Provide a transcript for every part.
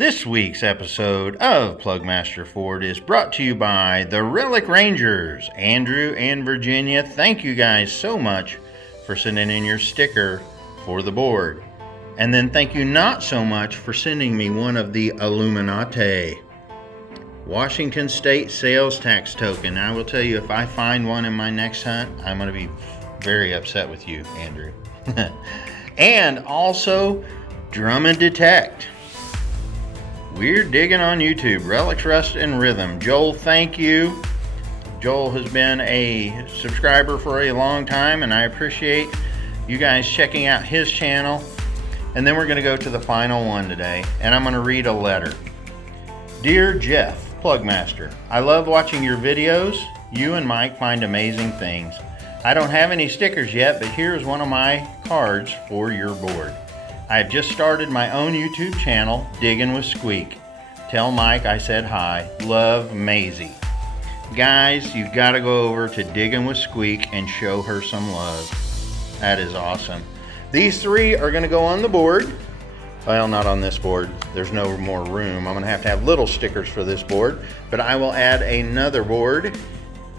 This week's episode of PlugMasterFord is brought to you by the Relic Rangers. Andrew and Virginia, thank you guys so much for sending in your sticker for the board. And then thank you not so much for sending me one of the Illuminati Washington State sales tax token. I will tell you, if I find one in my next hunt, I'm going to be very upset with you, Andrew. And also, Drum and Detect. We're digging on YouTube. Relics, Rust, and Rhythm. Joel, thank you. Joel has been a subscriber for a long time, and I appreciate you guys checking out his channel. And then we're going to go to the final one today, and I'm going to read a letter. Dear Jeff, PlugMaster, I love watching your videos. You and Mike find amazing things. I don't have any stickers yet, but here's one of my cards for your board. I have just started my own YouTube channel, Digging with Squeak. Tell Mike I said hi. Love, Maisie. Guys, you've got to go over to Digging with Squeak and show her some love. That is awesome. These three are going to go on the board. Well, not on this board. There's no more room. I'm going to have little stickers for this board, but I will add another board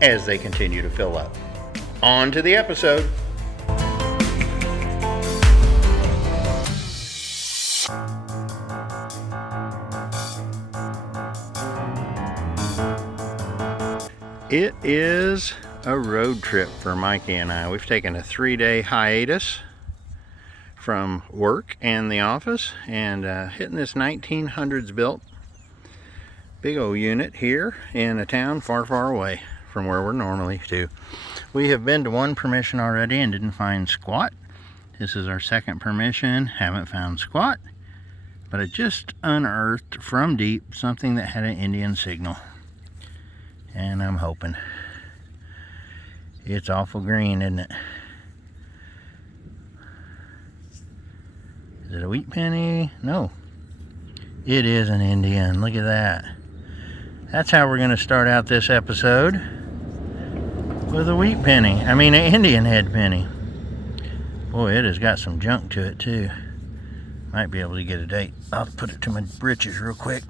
as they continue to fill up. On to the episode. It is a road trip for Mikey and I. We've taken a 3-day hiatus from work and the office and hitting this 1900s built big old unit here in a town far away from where we're normally to. We have been to one permission already and didn't find squat. This is our second permission, haven't found squat, but I just unearthed from deep something that had an Indian signal. And I'm hoping. It's awful green, isn't it? Is it a wheat penny? No. It is an Indian. Look at that. That's how we're going to start out this episode. With a wheat penny. I mean, an Indian head penny. Boy, it has got some junk to it, too. Might be able to get a date. I'll put it to my britches real quick.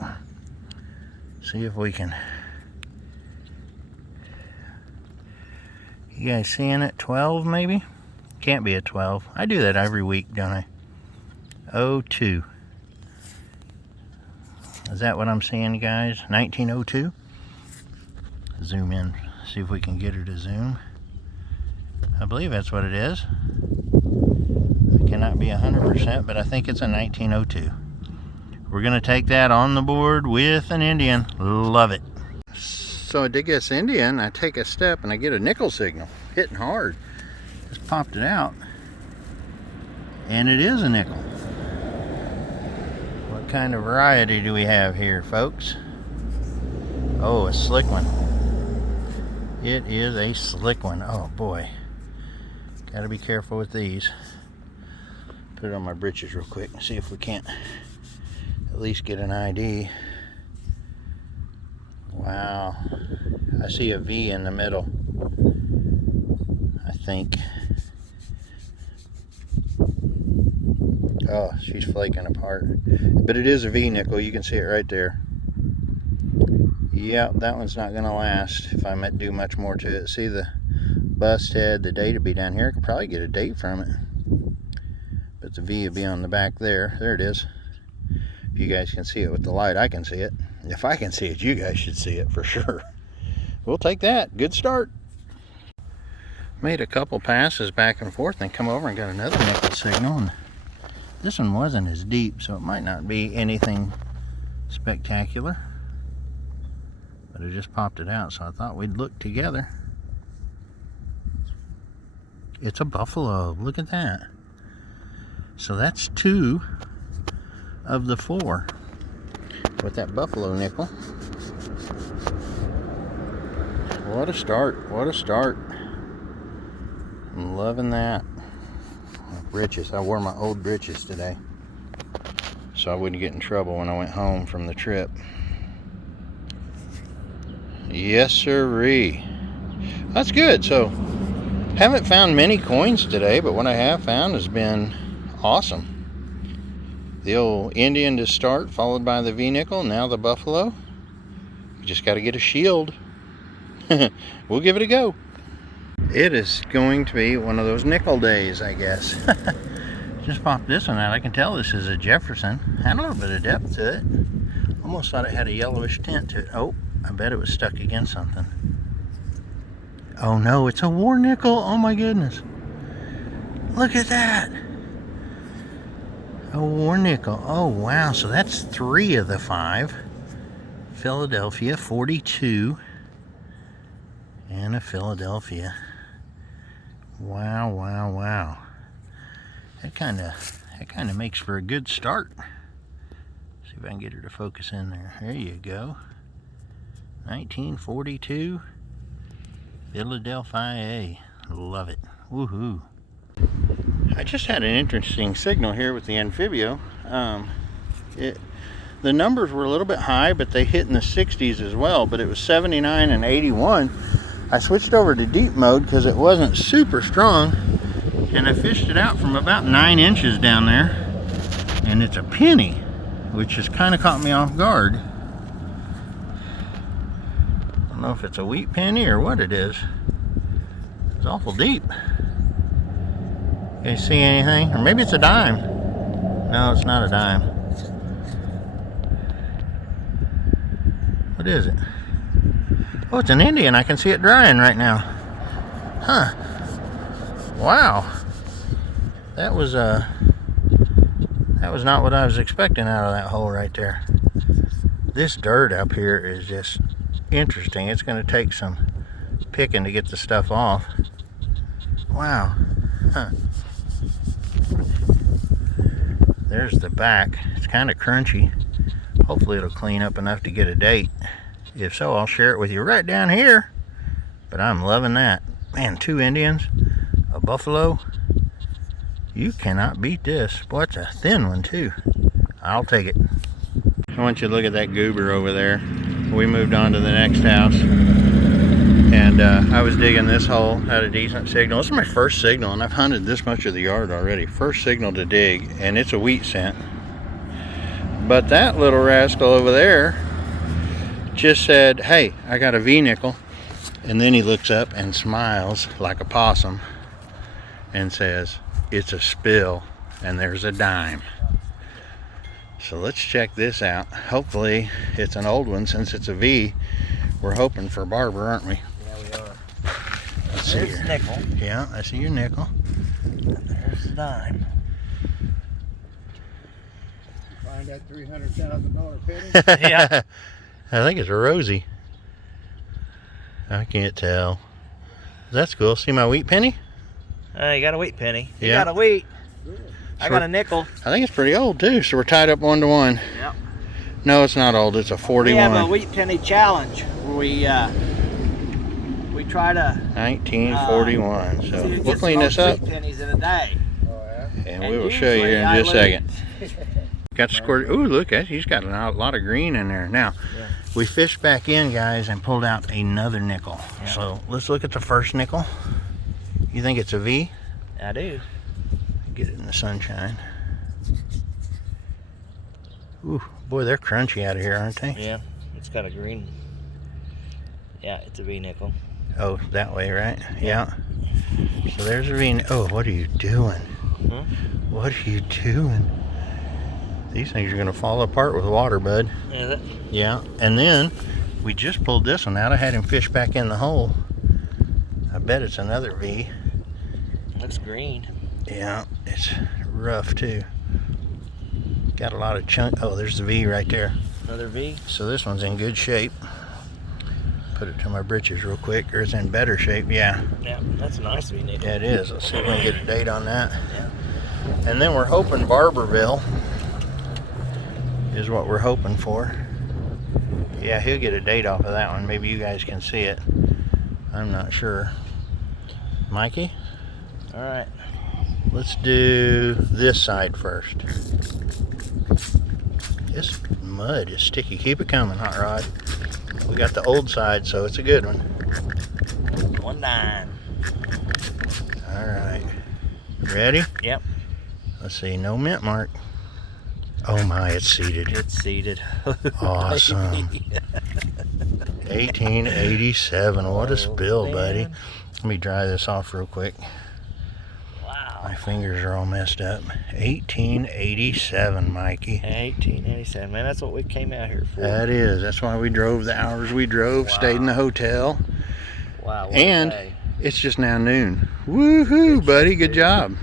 See if we can... You guys seeing it? 12 maybe? Can't be a 12. I do that every week, don't I? 02. Is that what I'm seeing, guys? 1902? Zoom in. See if we can get her to zoom. I believe that's what it is. I cannot be 100%, but I think it's a 1902. We're going to take that on the board with an Indian. Love it. So I dig this Indian, I take a step and I get a nickel signal, hitting hard. Just popped it out, and it is a nickel. What kind of variety do we have here, folks? Oh, a slick one. It is a slick one. Oh boy, gotta be careful with these. Put it on my britches real quick and see if we can't at least get an ID. Wow, I see a V in the middle, I think. Oh, she's flaking apart. But it is a V nickel, you can see it right there. Yep, that one's not gonna last if I do much more to it. See the bust head, the date would be down here. I could probably get a date from it. But the V would be on the back there. There it is. If you guys can see it with the light, I can see it. If I can see it, you guys should see it for sure. We'll take that. Good start. Made a couple passes back and forth and come over and got another nickel signal. And this one wasn't as deep, so it might not be anything spectacular. But I just popped it out, so I thought we'd look together. It's a buffalo. Look at that. So that's 2 of the 4 with that buffalo nickel. What a start. What a start. I'm loving that. My britches. I wore my old britches today, so I wouldn't get in trouble when I went home from the trip. Yes sirree. That's good. So haven't found many coins today, but what I have found has been awesome. The old Indian to start, followed by the V-nickel, now the buffalo. We just got to get a shield. We'll give it a go. It is going to be one of those nickel days, I guess. Just popped this one out. I can tell this is a Jefferson. Had a little bit of depth to it. Almost thought it had a yellowish tint to it. Oh, I bet it was stuck against something. Oh no, it's a war nickel. Oh my goodness. Look at that. A war nickel. Oh wow, so that's 3 of the 5. Philadelphia 42. And a Philadelphia. Wow, wow, wow. That kind of makes for a good start. See if I can get her to focus in there. There you go. 1942 Philadelphia. Love it. Woohoo. I just had an interesting signal here with the Amphibio. The numbers were a little bit high, but they hit in the 60s as well, but it was 79 and 81. I switched over to deep mode because it wasn't super strong, and I fished it out from about 9 inches down there, and it's a penny, which has kind of caught me off guard. I don't know if it's a wheat penny or what it is. It's awful deep. You see anything? Or maybe it's a dime. No, it's not a dime. What is it? Oh, it's an Indian. I can see it drying right now. Huh. Wow. That was not what I was expecting out of that hole right there. This dirt up here is just interesting. It's going to take some picking to get the stuff off. Wow. Huh. There's the back. It's kind of crunchy. Hopefully it'll clean up enough to get a date. If so, I'll share it with you right down here. But I'm loving that. Man, 2 Indians, a buffalo. You cannot beat this. Boy, it's a thin one too. I'll take it. I want you to look at that goober over there. We moved on to the next house. And I was digging this hole, had a decent signal. This is my first signal, and I've hunted this much of the yard already. First signal to dig, and it's a wheat scent. But that little rascal over there just said, hey, I got a V-nickel. And then he looks up and smiles like a possum and says, it's a spill, and there's a dime. So let's check this out. Hopefully it's an old one since it's a V. We're hoping for barber, aren't we? Yeah, we are. Let's see There's your nickel. Yeah, I see your nickel. And there's the dime. Find that $300,000 penny? Yeah. I think it's a Rosie. I can't tell. That's cool. See my wheat penny? You got a wheat penny. You Yeah. got a wheat. Good. I got a nickel. I think it's pretty old too, so we're tied up 1 to 1. Yep. No, it's not old. It's a 41. We have a wheat penny challenge where we try to 1941. see So who we'll gets clean the this most up, wheat pennies in a day. Oh, yeah? and And we will show you usually in I just a second. lose. Got squirted. Ooh, look, he's got a lot of green in there. Now, Yeah. we fished back in, guys, and pulled out another nickel. Yeah. So let's look at the first nickel. You think it's a V? I do. Get it in the sunshine. Ooh, boy, they're crunchy out of here, aren't they? Yeah. It's got a green. Yeah, it's a V nickel. Oh, that way, right? Yeah. So there's a V. Oh, what are you doing? Hmm? What are you doing? These things are going to fall apart with water, bud. Is it? Yeah. And then we just pulled this one out. I had him fish back in the hole. I bet it's another V. Looks green. Yeah, it's rough too. Got a lot of chunk. Oh, there's the V right there. Another V. So this one's in good shape. Put it to my britches real quick, or it's in better shape. Yeah, Yeah, that's a nice V nickel. yeah, it is. Let's see if we can get a date on that. Yeah. And then we're hoping Barberville is what we're hoping for. Yeah, he'll get a date off of that one. Maybe you guys can see it. I'm not sure. Mikey, All right. let's do this side first. This mud is sticky. Keep it coming, Hot Rod. We got the old side, so it's a good one. 1 dime. All right. Ready? Yep. Let's see. No mint mark. Oh my, it's seated. It's seated. Awesome. 1887. What a spill, man. buddy. Let me dry this off real quick. Wow. My fingers are all messed up. 1887, Mikey. 1887. Man, that's what we came out here for. That is. That's why we drove the hours we drove, stayed in the hotel. Wow. And it's just now noon. Woohoo, buddy. Good job.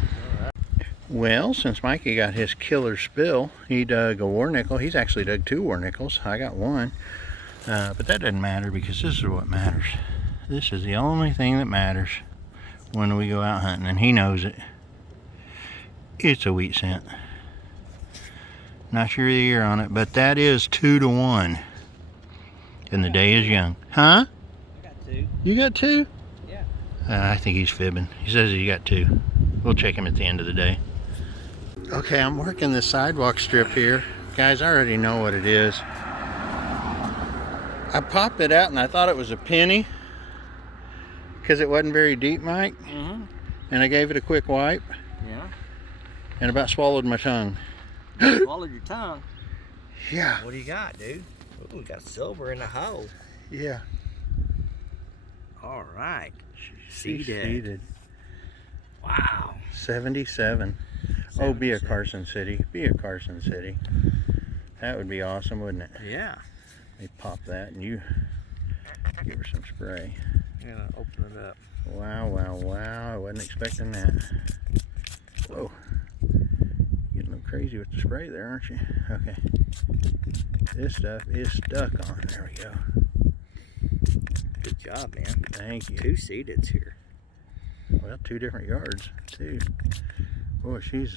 Well, since Mikey got his killer spill, he dug a war nickel. He's actually dug 2 war nickels. I got 1. But that doesn't matter because this is what matters. This is the only thing that matters when we go out hunting, and he knows it. It's a wheat cent. Not sure the year on it, but that is 2 to 1. And the day is young. Huh? I got 2. You got 2? Yeah. I think he's fibbing. He says he got 2. We'll check him at the end of the day. Okay, I'm working this sidewalk strip here. Guys, I already know what it is. I popped it out and I thought it was a penny because it wasn't very deep, Mike. Mm-hmm. And I gave it a quick wipe. Yeah. And about swallowed my tongue. Swallowed your tongue. Yeah. What do you got, dude? Ooh, we got silver in the hole. Yeah. All right. She's seated. Wow. 77. Oh, be a Carson City. Be a Carson City. That would be awesome, wouldn't it? Yeah. Let me pop that and you give her some spray. I'm gonna open it up. Wow, wow, wow. I wasn't expecting that. Whoa. Getting a little crazy with the spray there, aren't you? Okay. This stuff is stuck on. There we go. Good job, man. Thank you. 2 seededs here. Well, 2 different yards, too. Boy, she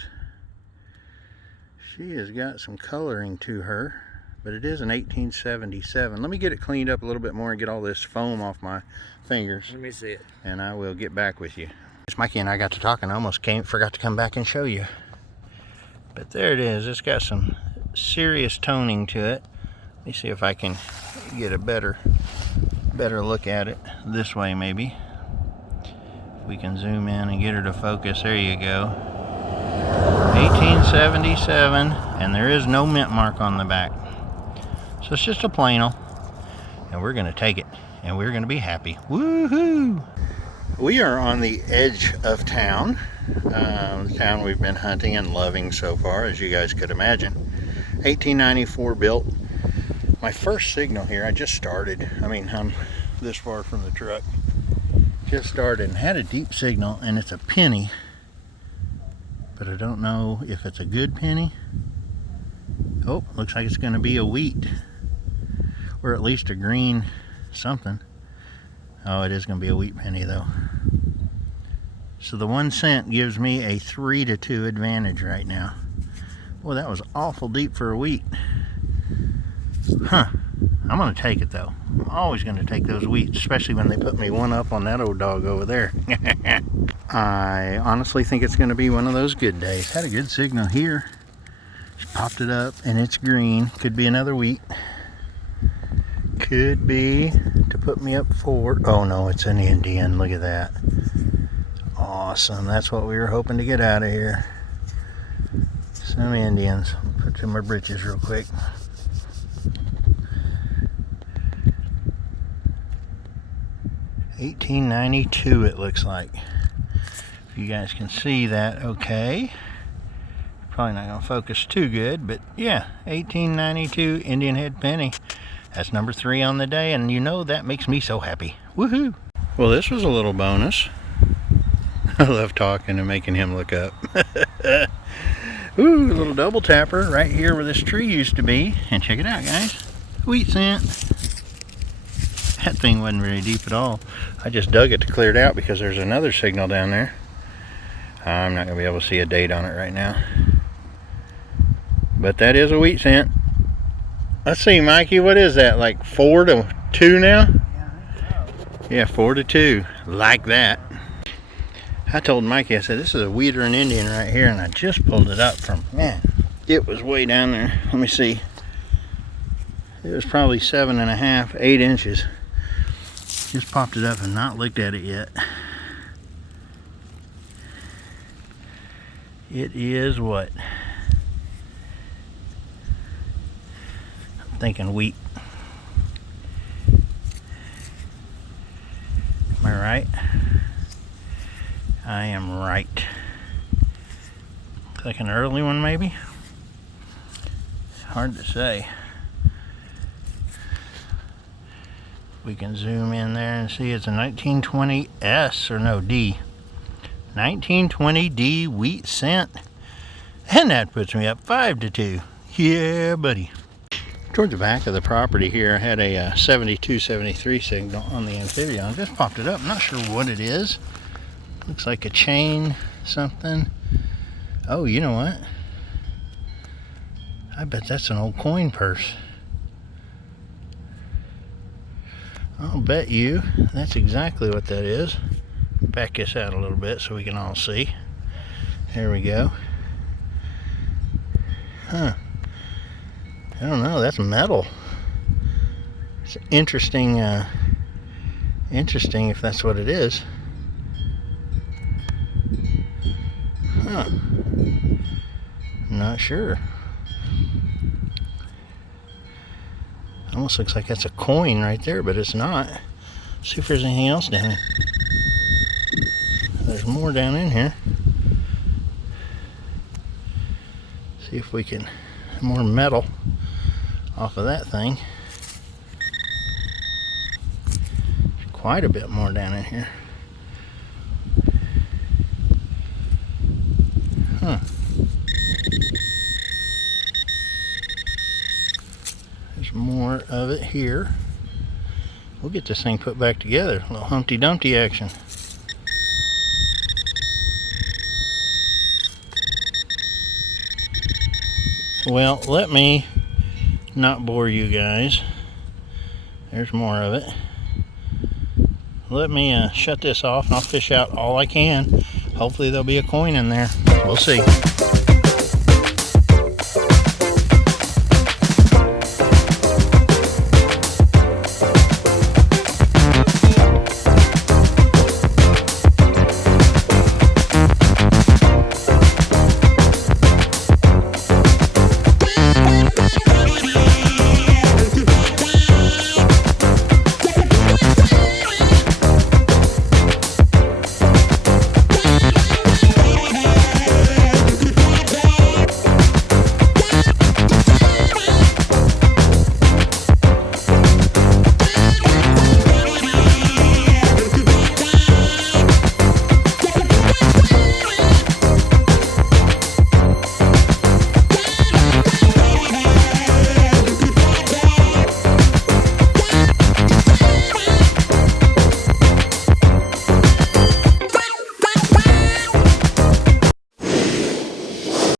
has got some coloring to her, but it is an 1877. Let me get it cleaned up a little bit more and get all this foam off my fingers. Let me see it. And I will get back with you. Mikey and I got to talking. I almost forgot to come back and show you. But there it is. It's got some serious toning to it. Let me see if I can get a better look at it this way, maybe. If we can zoom in and get her to focus. There you go. 1877, and there is no mint mark on the back. So it's just a plainal, and we're going to take it, and we're going to be happy. Woohoo! We are on the edge of town, the town we've been hunting and loving so far, as you guys could imagine. 1894 built. My first signal here, I just started. I mean, I'm this far from the truck. Just started and had a deep signal, and it's a penny. But I don't know if it's a good penny. Oh, looks like it's going to be a wheat. Or at least a green something. Oh, it is going to be a wheat penny though. So the 1 cent gives me a 3 to 2 advantage right now. Boy, that was awful deep for a wheat. Huh. I'm going to take it though. I'm always going to take those wheats, especially when they put me one up on that old dog over there. I honestly think it's going to be one of those good days. Had a good signal here. Just popped it up and it's green. Could be another wheat. Could be to put me up forward. Oh no, it's an Indian. Look at that. Awesome. That's what we were hoping to get out of here. Some Indians. Put to my britches real quick. $18.92 it looks like. If you guys can see that okay. Probably not going to focus too good, but yeah, $18.92 Indian head penny. That's number 3 on the day, and you know that makes me so happy. Woohoo! Well, this was a little bonus. I love talking and making him look up. Ooh, a little double tapper right here where this tree used to be. And check it out, guys. Wheat cent. That thing wasn't very deep at all. I just dug it to clear it out because there's another signal down there. I'm not going to be able to see a date on it right now. But that is a wheat cent. Let's see, Mikey, what is that? Like 4 to 2 now? Yeah, 4 to 2. Like that. I told Mikey, I said, this is a wheat or an Indian right here, and I just pulled it up from, man, it was way down there. Let me see. It was probably 7.5, 8 inches. Just popped it up and not looked at it yet. It is what? Thinking wheat. Am I right? I am right. Looks like an early one, maybe? Hard to say. We can zoom in there and see it's a 1920 S, or no, D. 1920 D wheat cent. And that puts me up 5-2. Yeah, buddy. Towards the back of the property here, I had a 7273 signal on the amphibian. Just popped it up. I'm not sure what it is. Looks like a chain, something. Oh, you know what? I bet that's an old coin purse. I'll bet you that's exactly what that is. Back this out a little bit so we can all see. There we go. Huh. I don't know, that's metal. It's interesting, interesting if that's what it is. Huh. Not sure. Almost looks like that's a coin right there, but it's not. See if there's anything else down there. There's more down in here. See if we can, more metal off of that thing. Quite a bit more down in here. Huh. There's more of it here. We'll get this thing put back together. A little Humpty Dumpty action. Well, let me not bore you guys. There's more of it. Let me shut this off and I'll fish out all I can. Hopefully there'll be a coin in there. We'll see.